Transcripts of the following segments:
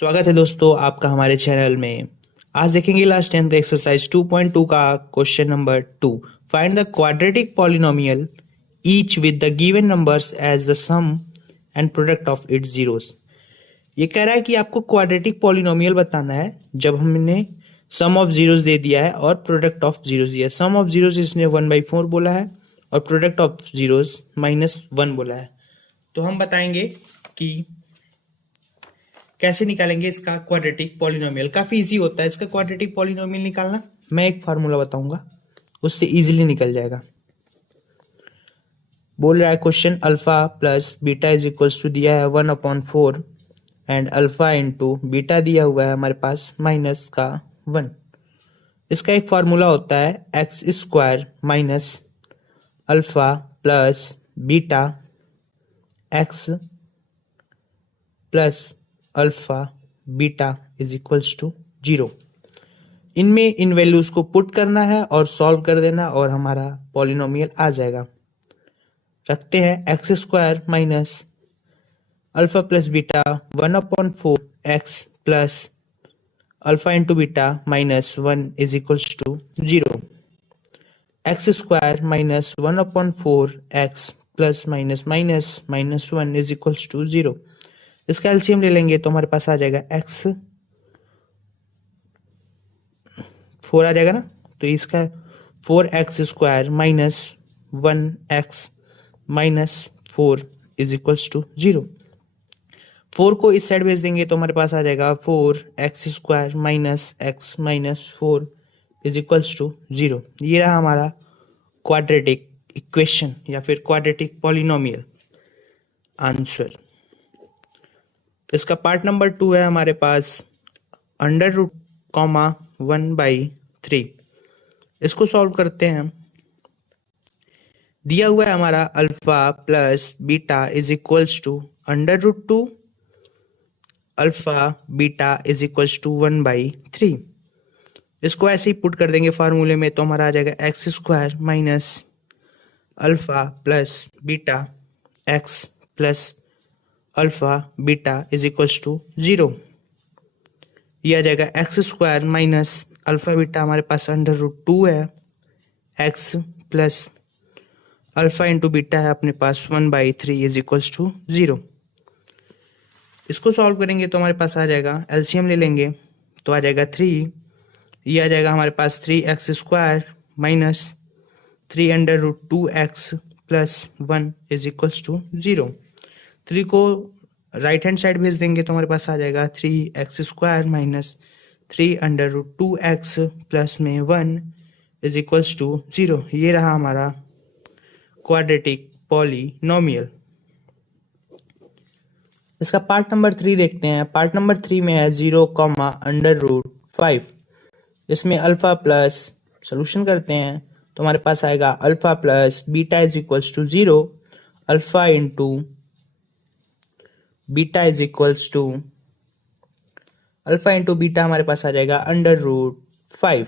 स्वागत है दोस्तों आपका हमारे चैनल में। आज देखेंगे लास्ट 10th एक्सरसाइज 2.2 का question number 2। Find the quadratic polynomial each with the given numbers as the sum and product of its zeroes. ये कह रहा है कि आपको क्वाड्रेटिक पॉलिनोमियल बताना है जब हमने सम ऑफ जीरोस दे दिया है और प्रोडक्ट ऑफ जीरोस दिया है। सम ऑफ जीरोस इसने 1/4 बोला है और प्रोडक्ट ऑफ जीरोस -1 बोला है। तो हम बताएंगे कि कैसे निकालेंगे इसका क्वाड्रेटिक पॉलिनोमियल। काफी इजी होता है इसका क्वाड्रेटिक पॉलिनोमियल निकालना। मैं एक फार्मूला बताऊंगा, उससे इजीली निकल जाएगा। बोल रहा है question alpha plus beta is equals to दिया है 1/4 एंड अल्फा इंटू बीटा दिया हुआ है हमारे पास -1। इसका एक फार्मूला होता है x square minus alpha plus beta x plus alpha beta is equals to 0। इनमें इन वैल्यूज को पुट करना है और सॉल्व कर देना और हमारा पॉलिनोमियल आ जाएगा। रखते हैं x square minus alpha plus beta 1/4 x plus alpha into beta -1 is equals to 0। X square minus 1/4 x plus -1 is equals to 0। इसका एलसीएम ले लेंगे तो हमारे पास आ जाएगा एक्स 4 आ जाएगा ना, तो इसका 4x square minus 1x minus 4 is equals to 0। 4 को इस साइड भेज देंगे तो हमारे पास आ जाएगा 4x square minus x minus 4 is equals to 0। ये रहा हमारा क्वाड्रेटिक इक्वेशन या फिर क्वाड्रेटिक पॉलिनोमियल आंसर। इसका पार्ट नंबर 2 है हमारे पास √1/3। इसको सॉल्व करते हैं। दिया हुआ है हमारा alpha plus beta is equals to √2 alpha beta is equals to 1/3। इसको ऐसे ही पुट कर देंगे फार्मूले में तो हमारा आ जाएगा x square minus alpha plus beta x plus alpha beta is equals to 0। ये आ जाएगा x square minus alpha beta हमारे पास √2 है x plus alpha into beta है अपने पास 1/3 इज इक्वल्स टू 0। इसको सॉल्व करेंगे तो हमारे पास आ जाएगा, एलसीएम ले लेंगे तो आ जाएगा 3। ये आ जाएगा हमारे पास 3x square minus 3√2x plus 1 is equals to 0। 3 को राइट हैंड साइड भेज देंगे तो हमारे पास आ जाएगा 3x square minus 3√2x plus में 1 इज इक्वल्स टू 0। ये रहा हमारा क्वाड्रेटिक पॉलिनोमियल। इसका पार्ट नंबर 3 देखते हैं। पार्ट नंबर 3 में है 0, √5। इसमें अल्फा प्लस सोल्यूशन करते हैं तो हमारे पास आएगा alpha plus beta is equals to 0 alpha into beta is equals to alpha into beta हमारे पास आ जाएगा √5।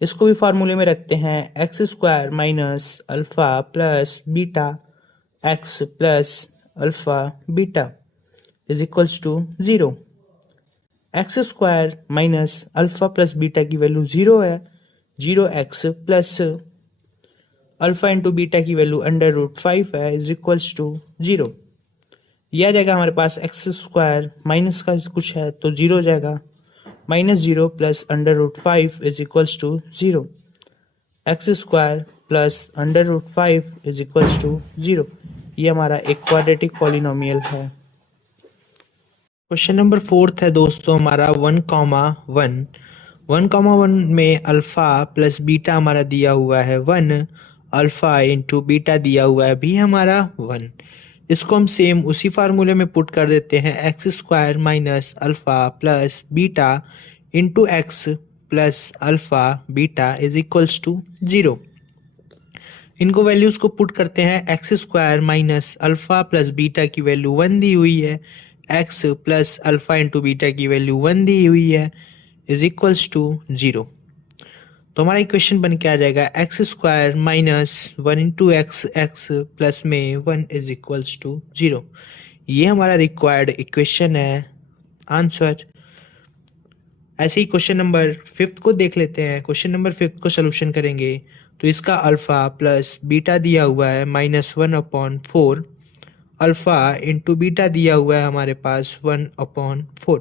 इसको भी फार्मूले में रखते हैं x square minus alpha plus beta x plus alpha beta is equals to 0। X square minus alpha plus beta की वैल्यू 0 है, 0x plus alpha into beta की वैल्यू √5 है इज इक्वल्स टू 0। यह आ जाएगा हमारे पास एक्स स्क्वायर माइनस का कुछ है तो 0 हो जाएगा, -0 plus √5 is equals to 0। X square plus √5 is equals to 0। ये हमारा एक क्वाड्रेटिक पॉलिनोमियल है। क्वेश्चन नंबर 4 है दोस्तों हमारा 1,1। 1,1 में अल्फा प्लस बीटा हमारा दिया हुआ है 1, अल्फा इंटू बीटा दिया हुआ है भी हमारा 1। इसको हम सेम उसी फार्मूले में पुट कर देते हैं x square minus alpha plus beta into x plus alpha beta is equals to 0। इनको वैल्यूज को पुट करते हैं। X square minus alpha plus beta की वैल्यू 1 दी हुई है, x plus alpha into beta की वैल्यू 1 दी हुई है इज इक्वल्स टू 0। तो हमारा इक्वेशन बन के आ जाएगा x square minus 1 into x x plus में 1 इज इक्वल्स टू 0। ये हमारा रिक्वायर्ड इक्वेशन है आंसर। ऐसे ही क्वेश्चन नंबर 5 को देख लेते हैं। क्वेश्चन नंबर 5 को सोल्यूशन करेंगे तो इसका अल्फा प्लस बीटा दिया हुआ है -1/4, अल्फा इंटू बीटा दिया हुआ है हमारे पास 1/4।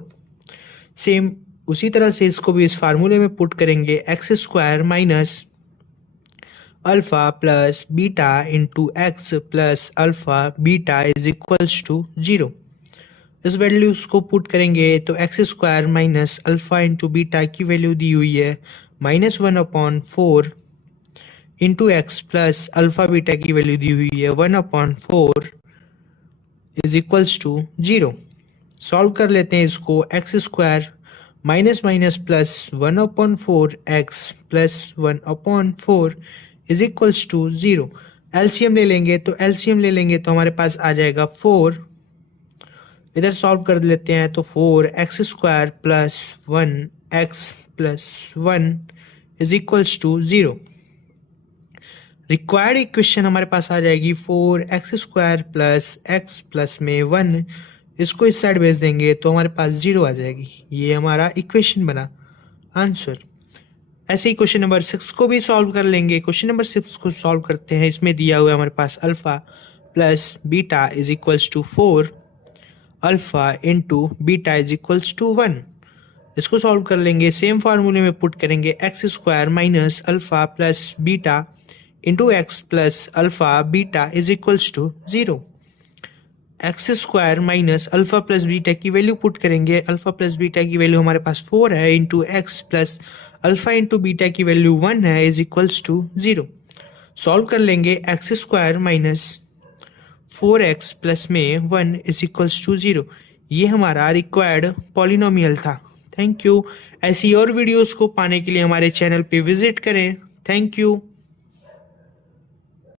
सेम उसी तरह से इसको भी इस फार्मूले में पुट करेंगे, x² minus alpha plus beta into x plus alpha beta is equals to 0। इस वैल्यूज को पुट करेंगे तो x² minus alpha into beta की वैल्यू दी हुई है -1/4 into x plus alpha beta की वैल्यू दी हुई है 1/4 इज इक्वल्स टू 0। सॉल्व कर लेते हैं इसको। x² minus minus plus 1/4 x plus 1/4 is equals to 0। LCM ले लेंगे तो हमारे पास आ जाएगा 4। इधर सॉल्व कर लेते हैं तो 4x² plus 1x plus 1 is equals to 0। Required equation हमारे पास आ जाएगी 4x² प्लस x प्लस में 1। इसको इस साइड भेज देंगे तो हमारे पास 0 आ जाएगी। ये हमारा इक्वेशन बना, आंसर। ऐसे ही क्वेश्चन नंबर 6 को भी सॉल्व कर लेंगे। क्वेश्चन नंबर 6 को सॉल्व करते हैं। इसमें दिया हुआ है हमारे पास alpha plus beta is equals to 4, alpha into beta is equals to 1। इसको सॉल्व कर लेंगे। सेम फार्मूले में पुट करेंगे x² minus alpha plus beta into x plus alpha beta is equals to 0। x² minus alpha plus beta की value put करेंगे। Alpha plus beta की value हमारे पास 4 है into x plus alpha into beta की value 1 है is equals to 0। Solve कर लेंगे। x² माइनस 4x प्लस में 1 इज इक्वल्स टू 0। ये हमारा रिक्वायर्ड पॉलिनोमियल था। Thank you. ऐसी और वीडियोस को पाने के लिए हमारे चैनल पे विजिट करें। Thank you.